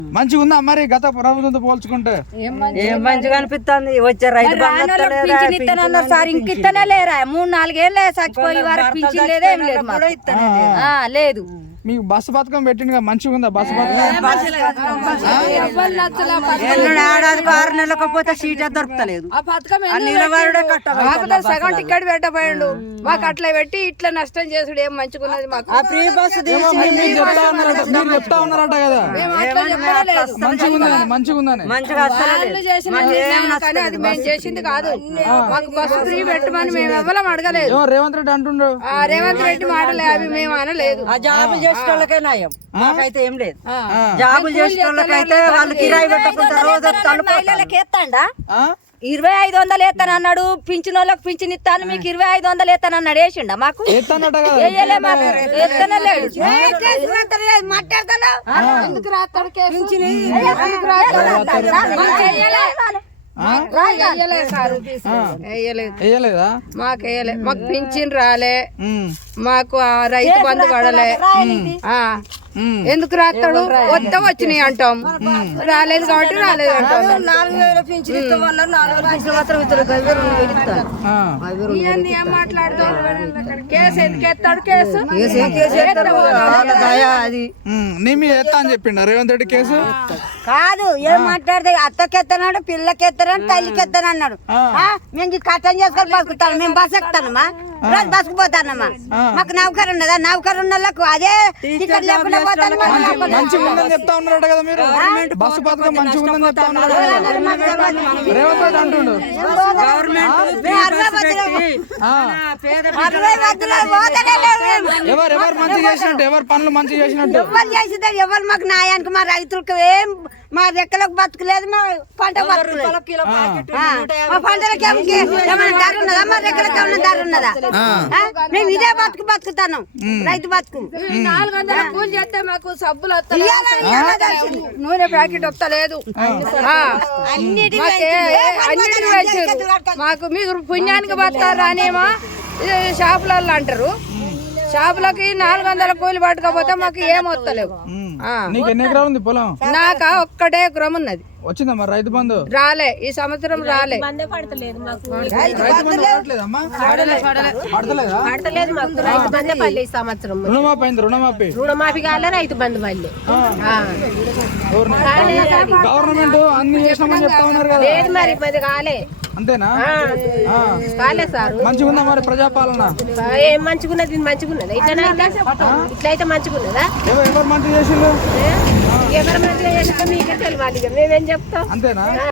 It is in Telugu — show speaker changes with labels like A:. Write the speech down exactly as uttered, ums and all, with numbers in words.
A: మంచిగా ఉందా మరి గత ప్రభుత్వంతో పోల్చుకుంటే?
B: ఏం మంచిగా అనిపిస్తుంది. వచ్చే రైతు
C: పింఛన్ సార్ ఇంకిస్తనే లేరా? మూడు నాలుగేళ్ళే చచ్చిపోయి వరకు పింఛన్ లేదే ఏం లేదు లేదు.
A: మీకు బస్సు పథకం పెట్టింది మంచిగా ఉందా బస్సు పథకం?
B: ఏడాదికి ఆరు నెలకపోతే సీట్ దొరుకుతలేదు.
C: ఆ పథకం సగం టికెట్ పెట్టబోయిండు మాకు అట్లా పెట్టి ఇట్లా నష్టం చేసుడు ఏం మంచిగున్నది మాకు.
B: ఫ్రీ బస్సు
A: మీరు చెప్తా ఉన్నారట కదా మంచిగా ఉందని మంచిగా ఉందని.
B: మంచిగా
C: కానీ అది మేము చేసింది కాదు. మాకు బస్సు ఫ్రీ పెట్టమని మేము ఎవరం అడగలేదు.
A: రేవంత్ రెడ్డి అంటుండ్రు.
C: రేవంత్ రెడ్డి మాటలే అవి మేము అనలేదు.
B: చేసేటోళ్ళకే నయం, మాకైతే ఏం లేదు. జాబులు చేసేటోళ్ళకైతే వాళ్ళు కిరాయి పెట్టకుండా రోజు
C: ఎత్తాడా ఇరవై ఐదు వందలు ఎత్తాను అన్నాడు. పింఛన్ వాళ్ళకి పింఛన్ ఇస్తాను మీకు ఇరవై ఐదు వందలు ఎత్తాను అన్నాడు. వేసిండా మాకు వేయలే మాకు ఎత్తనే లేడు. ఎందుకు రాస్తాడు
A: వేయలేదా?
C: మాకు వేయలే. మాకు పింఛన్ రాలే, మాకు రైతు బంధు పడలే. ఎందుకు రాస్తాడు? వద్ద వచ్చినాయి అంటాం, రాలేదు కాబట్టి రాలేదు అంటాం. ఏం మాట్లాడతాడు? కేసు ఎందుకు ఎత్తాడు? కేసు
A: నీ మీద ఎత్తా అని చెప్పిండ రేవంత్ రెడ్డి కేసు
D: కాదు. ఏం మాట్లాడితే అత్తకెత్తనాడు, పిల్లకెత్తనాడు, తల్లికెత్తను అన్నాడు. మేము కష్టం చేసుకొని బతుకుతాను. మేము బస్ ఎక్కుతానమ్మా, రోజు బస్కు పోతానమ్మా. మాకు నౌకరు ఉన్నదా? నౌకరు ఉన్న వాళ్ళకు అదే టికెట్ లేకుండా పోతాను.
A: మంచిగా ఉందని చెప్తా ఉన్నారట కదా మీరు. బస్సు పథకం మంచిగా ఉందని చెప్తా ఉన్నారు రేవంత్ రెడ్డి అంటుండు. ఎవరు ఎవరు మంచిగా చేసినట్టు, ఎవరు పనులు మంచిగా చేసినట్టు
D: ఎవరు చేసిందే ఎవరు మాకు న్యాయానికి మా రైతులకు ఏం మా రెక్కలకు బతుకులేదు, మా పంట బతుకులేదు. మా పంటలకు ఏమైనా ధర ఉన్నదా? మా రెక్కలకు ఏమైనా ధర ఉన్నదా? మేము ఇదే బతుకు బతుకుతాను, రైతు బతుకు.
C: నాలుగు వందల కూలి చేస్తే మాకు సబ్బులు వస్తలేదు, నూనె ప్యాకెట్ వస్తలేదు. అన్నిటి మాకు మీరు పుణ్యానికి బతారా అనేమో షాపులలో అంటారు. షాపులకి నాలుగు వందల కూలి పట్టుకపోతే మాకు ఏం వస్తలేవు.
A: నీకు ఎన్ని ఎకరాలు ఉంది పొలం?
C: నాక ఒక్కటే ఎకరం ఉన్నది.
A: వచ్చిందా మరి రైతు బంధు?
C: రాలే, ఈ సంవత్సరం రాలే.
A: రుణమాఫీ అయింది? రుణమాఫీ
E: రుణమాఫీ కాలే, రైతు బంధు మళ్ళీ
A: గవర్నమెంట్ అన్ని చేసినామని చెప్తా ఉన్నారు కదా.
E: లేదు మరి మరి కాలే.
A: అంతేనా?
E: కాలే సార్.
A: మంచిగా ఉందా మరి ప్రజాపాలన?
E: ఏం మంచిగున్నది? మంచిగున్నదా? ఇట్లా ఇట్లయితే మంచిగున్నదా?
A: ఎవరు మంచిగా చేసిండ్రు?
E: ఎవరు మంచిగా చేసినా మీకే తెలియాలి, మేమేం చెప్తాం.
A: అంతేనా?